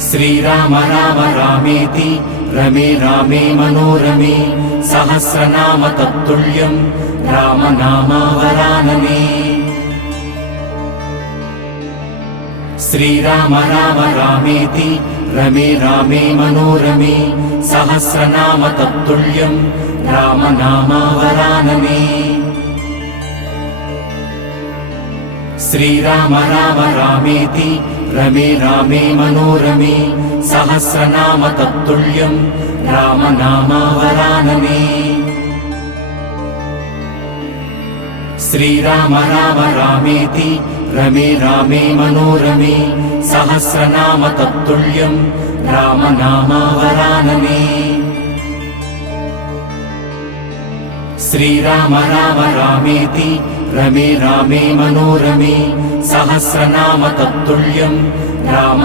श्रीराम राम रामेति रमे रामे मनोरमे सहस्रनाम तत्तुल्यं रामनामावरानने। श्रीराम राम रामेति रमे रामे मनोरमे सहस्रनाम तत्तुल्यं रामनामावरानने। श्रीराम राम रामेति रमे रामे मनोरमे सहस्रनाम तत्तुल्यं रामनामावरानने। श्रीराम राम रामेति रमे रामे मनोरमे सहस्रनाम तत्तुल्यं रामनामावरानने। श्रीराम राम रामेति रमे रामे मनोरमे सहस्रनाम तत्तुल्यं राम